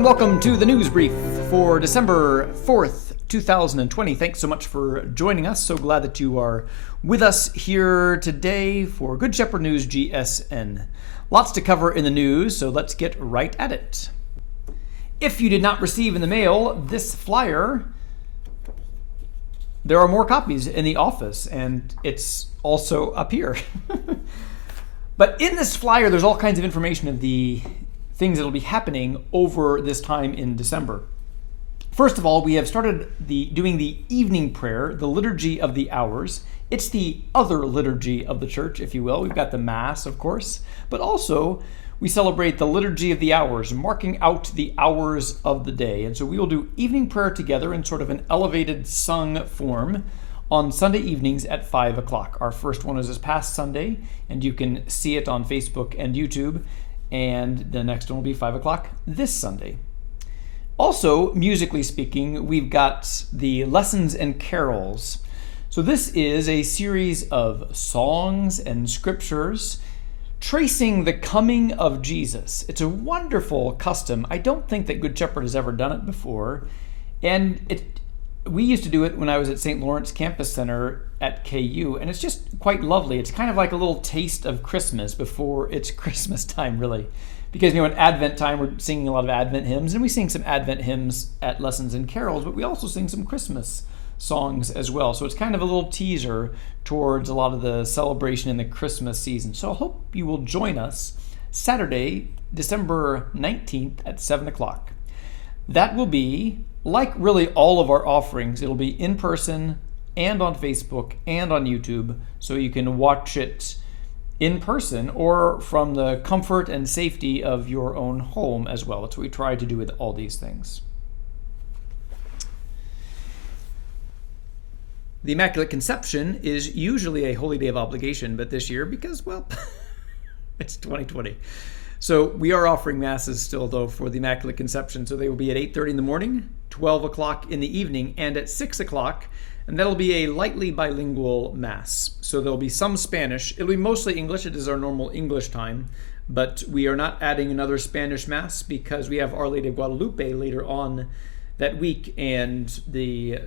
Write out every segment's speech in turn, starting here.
and welcome to the news brief for December 4th, 2020. Thanks so much for joining us. So glad that you are with us here today for Good Shepherd News GSN. Lots to cover in the news, so let's get right at it. If you did not receive in the mail this flyer, there are more copies in the office, and it's also up here. But in this flyer, there's all kinds of information of the things that will be happening over this time in December. First of all, we have started doing the evening prayer, the Liturgy of the Hours. It's the other liturgy of the church, if you will. We've got the Mass, of course, but also we celebrate the Liturgy of the Hours, marking out the hours of the day. And so we will do evening prayer together in sort of an elevated sung form on Sunday evenings at 5 o'clock. Our first one is this past Sunday, and you can see it on Facebook and YouTube. And the next one will be 5 o'clock this Sunday. Also, musically speaking, we've got the Lessons and Carols. So this is a series of songs and scriptures tracing the coming of Jesus. It's a wonderful custom. I don't think that Good Shepherd has ever done it before. And we used to do it when I was at St. Lawrence Campus Center at KU, and it's just quite lovely. It's kind of like a little taste of Christmas before it's Christmas time, really. Because, at Advent time, we're singing a lot of Advent hymns, and we sing some Advent hymns at Lessons and Carols, but we also sing some Christmas songs as well. So it's kind of a little teaser towards a lot of the celebration in the Christmas season. So I hope you will join us Saturday, December 19th at 7 o'clock. That will be, like really all of our offerings, it'll be in person and on Facebook and on YouTube, so you can watch it in person or from the comfort and safety of your own home as well. That's what we try to do with all these things. The Immaculate Conception is usually a holy day of obligation, but this year, because, well, it's 2020. So we are offering masses still, though, for the Immaculate Conception. So they will be at 8:30 in the morning, 12 o'clock in the evening, and at 6 o'clock. And that'll be a lightly bilingual mass. So there'll be some Spanish. It'll be mostly English. It is our normal English time. But we are not adding another Spanish mass because we have Our Lady of Guadalupe later on that week. And the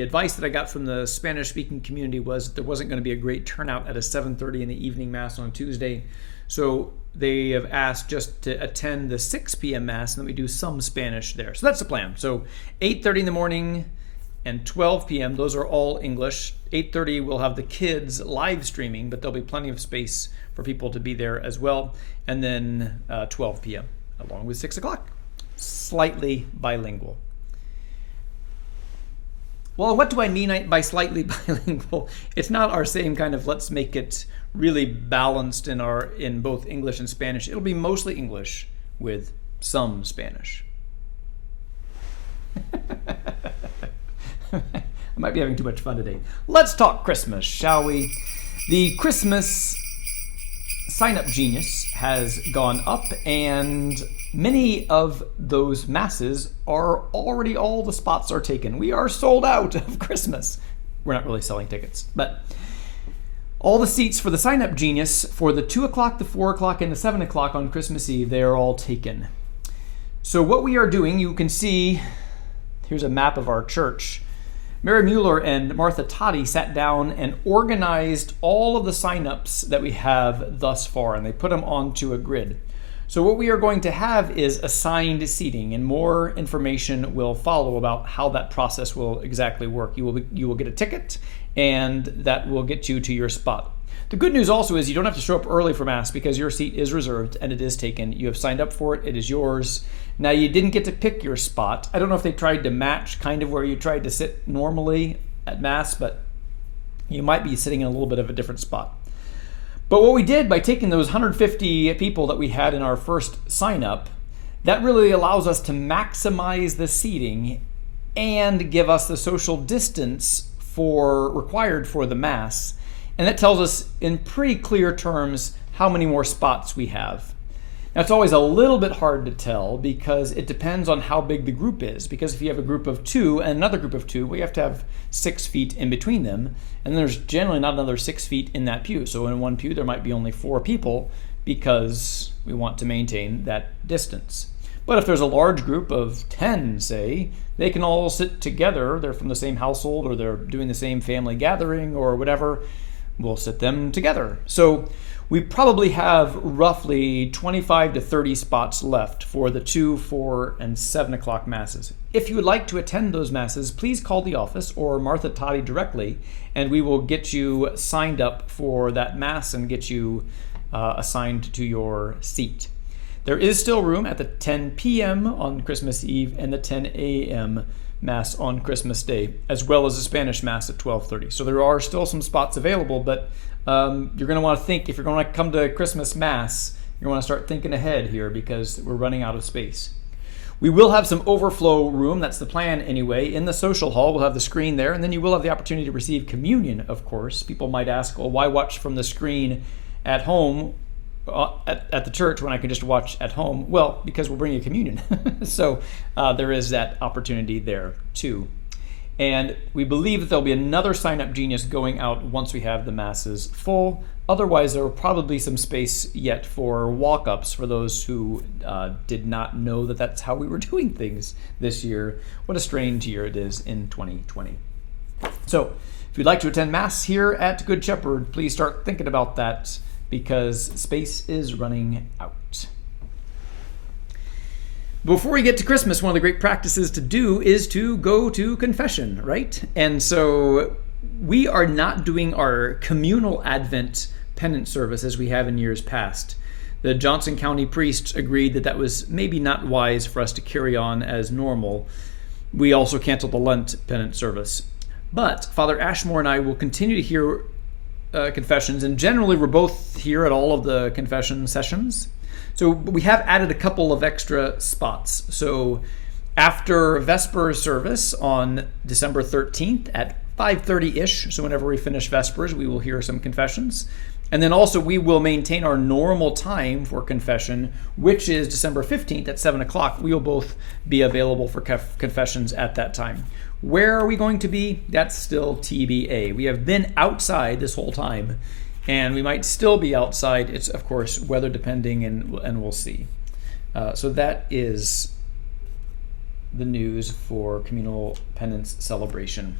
advice that I got from the Spanish-speaking community was that there wasn't going to be a great turnout at a 7:30 in the evening mass on Tuesday. So they have asked just to attend the 6 p.m. mass, and then we do some Spanish there. So that's the plan. So 8:30 in the morning and 12 p.m., those are all English. 8:30 we'll have the kids live streaming, but there'll be plenty of space for people to be there as well. And then 12 p.m. along with 6 o'clock. Slightly bilingual. Well, what do I mean by slightly bilingual? It's not our same kind of let's make it really balanced in both English and Spanish. It'll be mostly English with some Spanish. I might be having too much fun today. Let's talk Christmas, shall we? The Christmas sign-up genius has gone up, and many of those masses are already, all the spots are taken. We are sold out of Christmas. We're not really selling tickets, but all the seats for the sign-up genius for the 2 o'clock, the 4 o'clock, and the 7 o'clock on Christmas Eve, they are all taken. So what we are doing, you can see, here's a map of our church. Mary Mueller and Martha Toddy sat down and organized all of the sign-ups that we have thus far, and they put them onto a grid. So what we are going to have is assigned seating, and more information will follow about how that process will exactly work. You will get a ticket, and that will get you to your spot. The good news also is you don't have to show up early for Mass because your seat is reserved and it is taken. You have signed up for it. It is yours. Now, you didn't get to pick your spot. I don't know if they tried to match kind of where you tried to sit normally at Mass, but you might be sitting in a little bit of a different spot. But what we did by taking those 150 people that we had in our first sign up, that really allows us to maximize the seating and give us the social distance required for the Mass. And that tells us in pretty clear terms how many more spots we have. Now, it's always a little bit hard to tell because it depends on how big the group is. Because if you have a group of 2 and another group of 2, we have to have 6 feet in between them. And there's generally not another 6 feet in that pew. So in one pew, there might be only 4 people because we want to maintain that distance. But if there's a large group of 10, say, they can all sit together. They're from the same household, or they're doing the same family gathering or whatever. We'll sit them together. So we probably have roughly 25 to 30 spots left for the 2, 4, and 7 o'clock masses. If you would like to attend those masses, please call the office or Martha Toddy directly, and we will get you signed up for that mass and get you assigned to your seat. There is still room at the 10 p.m. on Christmas Eve and the 10 a.m. Mass on Christmas Day, as well as a Spanish Mass at 12:30. So there are still some spots available, but you're going to want to think, if you're going to come to Christmas Mass, you're going to start thinking ahead here because we're running out of space. We will have some overflow room, that's the plan anyway. In the social hall, we'll have the screen there, and then you will have the opportunity to receive communion, of course. People might ask, well, why watch from the screen at home, at the church, when I can just watch at home? Well, because we'll bring you communion. So there is that opportunity there too. And we believe that there'll be another Sign Up Genius going out once we have the masses full. Otherwise, there will probably some space yet for walk-ups for those who did not know that that's how we were doing things this year. What a strange year it is in 2020. So if you'd like to attend Mass here at Good Shepherd, please start thinking about that because space is running out. Before we get to Christmas, one of the great practices to do is to go to confession, right? And so we are not doing our communal Advent penance service as we have in years past. The Johnson County priests agreed that that was maybe not wise for us to carry on as normal. We also canceled the Lent penance service. But Father Ashmore and I will continue to hear confessions, and generally we're both here at all of the confession sessions. So we have added a couple of extra spots. So after Vespers service on December 13th at 5:30-ish, so whenever we finish Vespers, we will hear some confessions. And then also we will maintain our normal time for confession, which is December 15th at 7 o'clock. We will both be available for confessions at that time. Where are we going to be? That's still TBA. We have been outside this whole time, and we might still be outside. It's, of course, weather depending, and we'll see. So that is the news for communal penance celebration.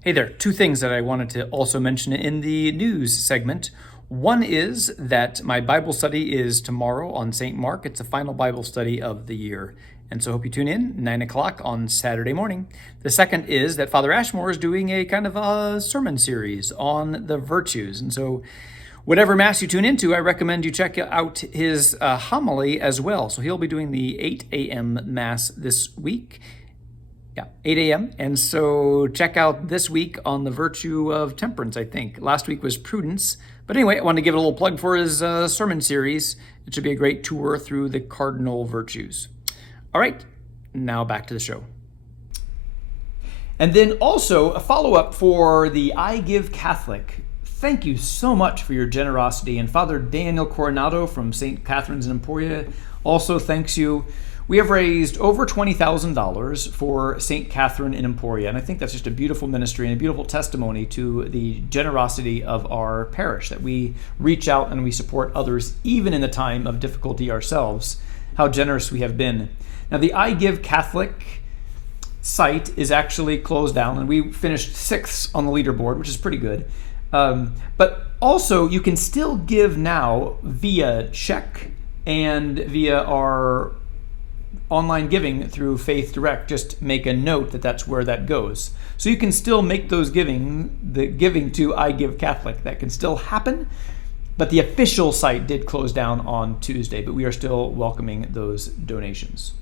Hey there, two things that I wanted to also mention in the news segment. One is that my Bible study is tomorrow on St. Mark. It's the final Bible study of the year. And so I hope you tune in, 9 o'clock on Saturday morning. The second is that Father Ashmore is doing a kind of a sermon series on the virtues. And so whatever Mass you tune into, I recommend you check out his homily as well. So he'll be doing the 8 a.m. Mass this week. Yeah, 8 a.m. And so check out this week on the virtue of temperance, I think. Last week was prudence. But anyway, I wanted to give it a little plug for his sermon series. It should be a great tour through the cardinal virtues. All right, now back to the show. And then also a follow-up for the I Give Catholic. Thank you so much for your generosity. And Father Daniel Coronado from St. Catherine's in Emporia also thanks you. We have raised over $20,000 for St. Catherine in Emporia, and I think that's just a beautiful ministry and a beautiful testimony to the generosity of our parish, that we reach out and we support others even in the time of difficulty ourselves, how generous we have been. Now, the I Give Catholic site is actually closed down, and we finished 6th on the leaderboard, which is pretty good. But also, you can still give now via check and via our online giving through Faith Direct. Just make a note that that's where that goes. So you can still make those the giving to I Give Catholic. That can still happen, but the official site did close down on Tuesday, but we are still welcoming those donations.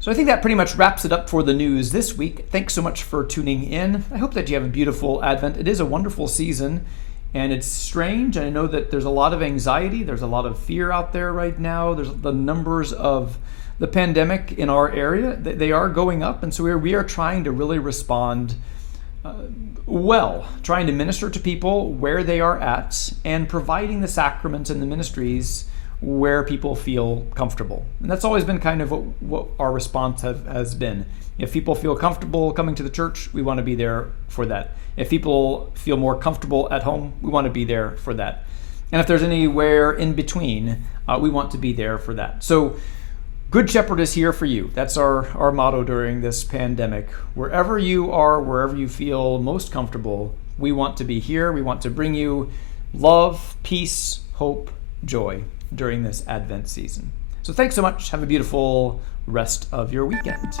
So I think that pretty much wraps it up for the news this week. Thanks so much for tuning in. I hope that you have a beautiful Advent. It is a wonderful season, and it's strange. I know that there's a lot of anxiety. There's a lot of fear out there right now. There's the numbers of the pandemic in our area. They are going up, and so we are trying to really respond well, trying to minister to people where they are at and providing the sacraments and the ministries where people feel comfortable. And that's always been kind of what our response has been. If people feel comfortable coming to the church, we want to be there for that. If people feel more comfortable at home, we want to be there for that. And if there's anywhere in between, we want to be there for that. So Good Shepherd is here for you. That's our motto during this pandemic. Wherever you are, wherever you feel most comfortable, we want to be here. We want to bring you love, peace, hope, joy during this Advent season. So thanks so much. Have a beautiful rest of your weekend.